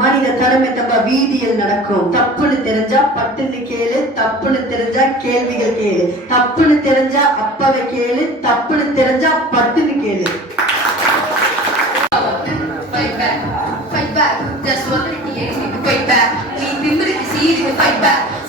மனித தலைமை தப்ப வீதியில் நடக்கும். தப்புன்னு தெரிஞ்சா பட்டுன்னு கேளு, தப்புன்னு தெரிஞ்சா கேள்விகள் கேளு, தப்புன்னு தெரிஞ்சா அப்பவை கேளு, தப்புன்னு தெரிஞ்சா பட்டுன்னு கேளு.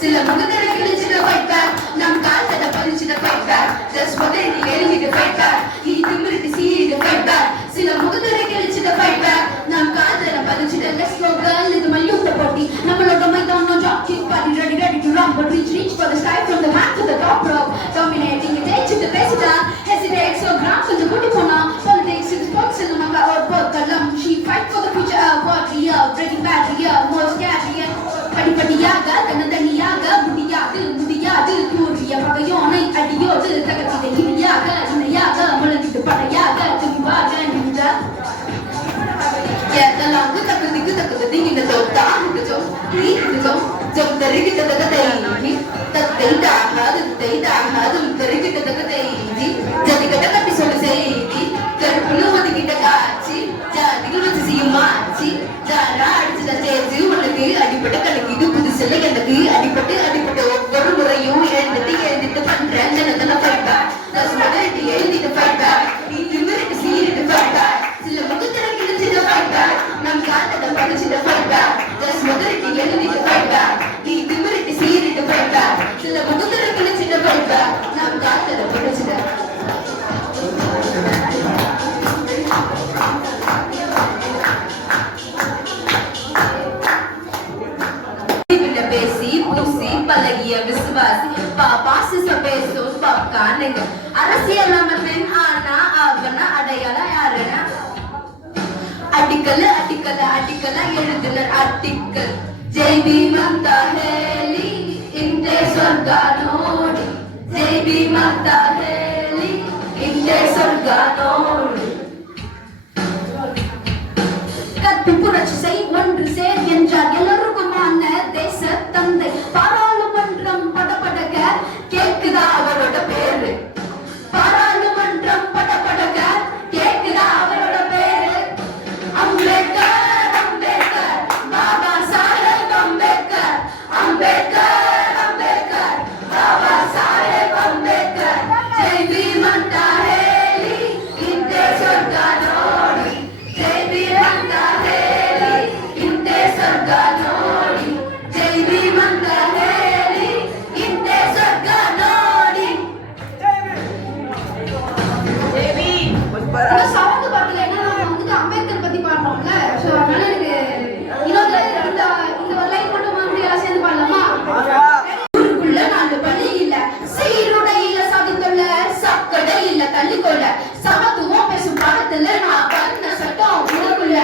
சில முகதரை கிழிச்சிட fight back, நம் கால்தட பதிச்சிட fight back, just முதலை எழுதிட fight back, நீ திமிருக்கு சீரிட fight back, சில முகதரை கிழிச்சிட fight back, நம் கால்தட பதிச்சிட. Let's go girl, இது மல்யுத்த போட்டி, நம்மளோட மைதானம் jockey party, ready to run, but reach for the sky from the mat to the top rope, dominating it, ஏச்சிட்டு பேசிட்டா, hesitate so grand, கொஞ்சம் கூட்டி போனா, politics in sports இல்ல நமக்கு ஒரு போர்க்களம், she fight for the future of what real, breaking bad real, more scary, படிப்படியாக தன்னதனியாக முடியாது கூறிய பகையோனை அடியோடு தகத்திட இணையாக முழங்கிட்டு படையாக துணிவாக நின்ற ஏதலாங்கு தகுதிக்கு இந்த தொட்டாங்க தருகிட்ட தகதை தத்தைதாக தருகிட்ட தகதை ஜதிகட்ட கட்டி சொல்லு செய்தி கருப்புல ஒதுக்கிட்ட காட்சி ஜாதிகள் வச்சு செய்யும் மாச்சி ஜாரா அடிச்சுட்ட சேர்த்து உனக்கு அடிப்பட்ட கணக்கு புதுசில்ல எனக்கு அடிப்பட்டு ஒவ்வொரு முறையும் எழுந்துட்டு பண்றேன் ஜனத்தன fight back, எழுதிட்டு fight back, நீ திமிருக்கு சீரிட்டு fight back, சில முகத்திரை கிழிச்சிட்டு fight back, நம் காலத்தை படிச்சுட்டு fight back, just முதலுக்கு எழுதிட்டு fight back, நீ திமிருக்கு சீரிட்டு fight back, சில முகத்திரை கிழிச்சிட்டு fight back, நம் காலத்தை படிச்சுட்டு. பழகிய விசுவாசி பாசிச பேசும் பக்கானுங்க அரசியல் அமர்வின் ஆனா அவன அடையாளம் யாருன்னா அடிக்கல எழுதுனர் ஆர்டிக்கல் ஜெய் பீமந்தா ஹேலி இந்தே சொர்க்கானோடி ஜெய் பீமந்தா ஹேலி இந்தே சொர்க்கானோடி கற்பி புரட்சி செய் ஒன்று சேர் என்றார் எல்லோருக்குமான தேச தந்தை பாராளுமன்றம் படபடக கேக்குதா அவரோட பேரு பாராளுமன்றம் படபடக கேக்குதா அவரோட பேரு அம்பேத்கர் பாபா சாஹேப் அம்பேத்கர் பாபா சாஹேப் அம்பேத்கர் ஜெய் பீமந்தா ஹேலி இந்தே சொர்க்கானோடி ஜெய் பீமந்தா ஹேலி இந்தே சொர்க்கானோடி ஜெய் பீமந்தா ஹேலி இந்தே சொர்க்கானோடி. இந்த சவுண்ட் பாட்டுல என்ன வந்துட்டு அம்பேத்கர் பத்தி பாடுறோம்ல, சோ அதனால எனக்கு இன்னொரு இந்த ஒரு லைன் மட்டும் மறுபடியும் சேர்ந்து பாடலாமா? ஊருக்குள்ள நாலு பள்ளி இல்ல, சீருடை இல்ல, சாதித்துள்ள சக்கடை இல்ல, தள்ளிக்கொள்ள சமத்துவம் பேசும் பாடத்துல நான் பண்ண சட்டம் உனக்குள்ள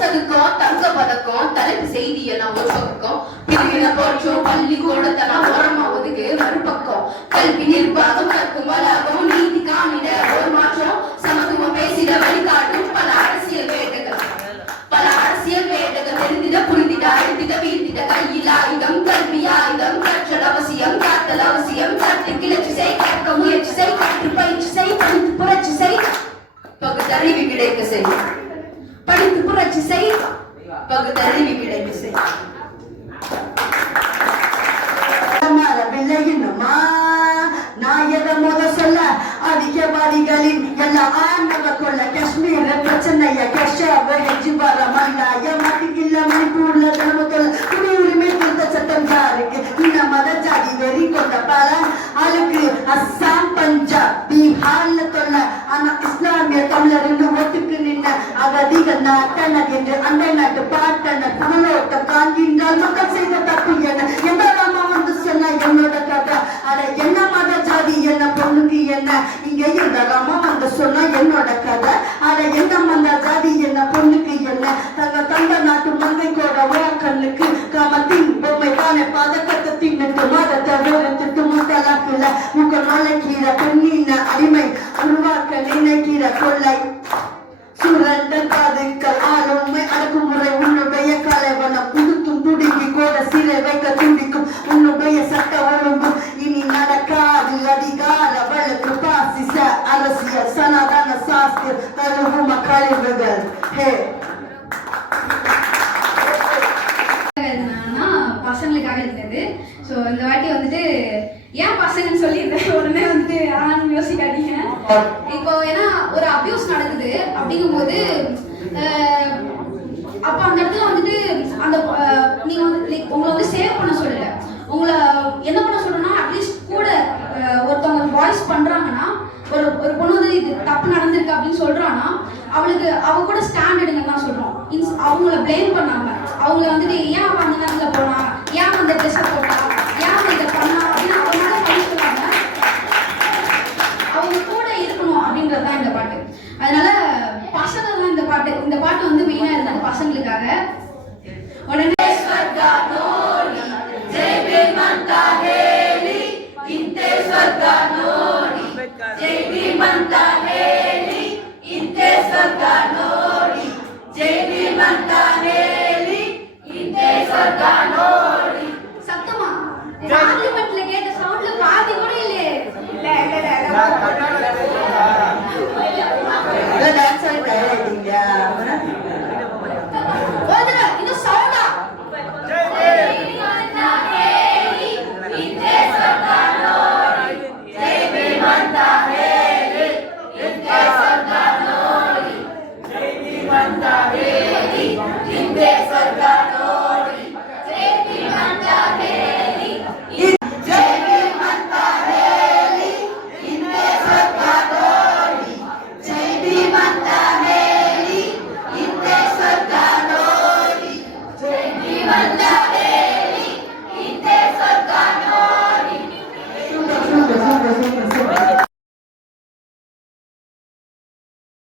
சதுக்கம் தங்க பதக்கம் தலைப்பு செய்தி எல்லாம் ஒரு பக்கம் பிரிவின போற்றும் பள்ளிக்கூடத்தெல்லாம் ஓரமா ஒதுக்கு மறுபக்கம் கல்வி நிர்வாகம் கற்கும் வளாகம் நீதி காமிட ஒரு மாற்றம் சமத்துவம் பேசிட வழிகாட்டும் பல அரசியல் வேட்டைகள் தெரிந்திட புரிந்திட அழுத்திட வீழ்த்திட கையில் ஆயுதம் கல்வி ஆயுதம் கற்றல் அவசியம் காத்தல் அவசியம் கற்று கிளர்ச்சி செய் கற்க முயற்சி செய் கற்று பயிற்சி செய் படித்து புரட்சி செய் பகுத்தறிவு கிடைக்க செய் படித்து புரட்சி செய் பகுத்தறிவு கிடைக்க செய் நாயக முத சொல்ல அதிகவாதிகளின் எல்லா ஆண்டவ கொள்ள காஷ்மீர் பிரச்சனைய கஷாவ ஹெஜ்வார மல்லாய மட்டிக்கில்ல மணிப்பூர்ல தர்மத்தொல்ல குடியுரிமை திருத்த சட்டம் ஜாருக்கு இந்த மத ஜாதி வெறி கொண்ட பல ஆளுக்கு அஸ்ஸாம் பஞ்சாப் பீகார்ல தொல்ல ஆனா இஸ்லாமிய தமிழர் ஒட்டுக்கு நின்ன அகதிகள் நாட்டனர் என்று அண்டை நாட்டு பாட்டனர் புகழோட்டம் காண்கின்றால் மக்கள் செய்த தப்பு என்ன எந்த ராமா வந்து சொன்ன என்னோட கதை அட என்ன மத ஜாதி என்ன பொண்ணுக்கு என்ன இங்க இருந்த ராமா வந்து சொன்னா என்னோட கதை அட என்ன மத ஜாதி என்ன பொண்ணுக்கு என்ன தங்க தந்த நாட்டு மங்கை கூட கண்ணுக்கு காமத்தின் பொம்மை தானே பதக்கத்தை தின்னுட்டு மதத்தை வெறுத்துட்டு முத்தலாக்குல முக்க நாளைக்கீர பெண்ணின அடிமை உருவாக்க நினைக்கிற கொள்ளை சுரண்ட காதுக்கள் ஆளுமை அடக்குமுறை உன்னுடைய கலைவனம் புதுத்தும் துடுங்கி கூட சிறை வைக்க துடிக்கும் உன்னுடைய சட்ட ஒழுங்கு இனி நடக்காது அதிகார வழக்கு பாசிச அரசியல் சனாதன சாஸ்திர கருவும கழிவுகள் ஹே பசங்களுக்காக இருந்தது. ஸோ இந்த வாட்டி வந்துட்டு ஏன் பசங்கன்னு சொல்லியிருந்தேன் உடனே வந்துட்டு ஆனால் யோசிக்காதீங்க. இப்போ ஏன்னா ஒரு அபியூஸ் நடக்குது அப்படிங்கும்போது அப்போ அந்த இடத்துல வந்துட்டு அந்த நீங்க வந்து லைக் உங்களை வந்து சேவ் பண்ண சொல்லல, உங்களை என்ன பண்ண சொல்லணும்னா அட்லீஸ்ட் கூட ஒருத்தவங்க வாய்ஸ் பண்றாங்கன்னா ஒரு பொண்ணு வந்து இது தப்பு நடந்திருக்கு அப்படின்னு சொல்றான்னா அவளுக்கு அவ கூட ஸ்டாண்ட் எடுங்கன்னு தான் சொல்றோம். அவங்கள பிளேம் பண்ணாம அவங்கள வந்துட்டு ஏன் அவன் அந்த நேரத்துல போனா, ஏன் அந்த ட்ரெஸ்ஸை போட்டா, ஏன் இதை பண்ணா அப்படின்னு அவங்க பண்ணி சொல்லாம அவங்க கூட இருக்கணும் அப்படின்றதுதான் இந்த பாட்டு. அதனால பசங்கள்லாம் இந்த பாட்டு வந்து மெயினா இருந்தது பசங்களுக்காக. உடனே சத்தமா பார்லிமெண்ட்ல கேட்ட சவுண்ட்ல பாதி கூட இல்லையே. டான்ஸ் ஆடிட்டீங்க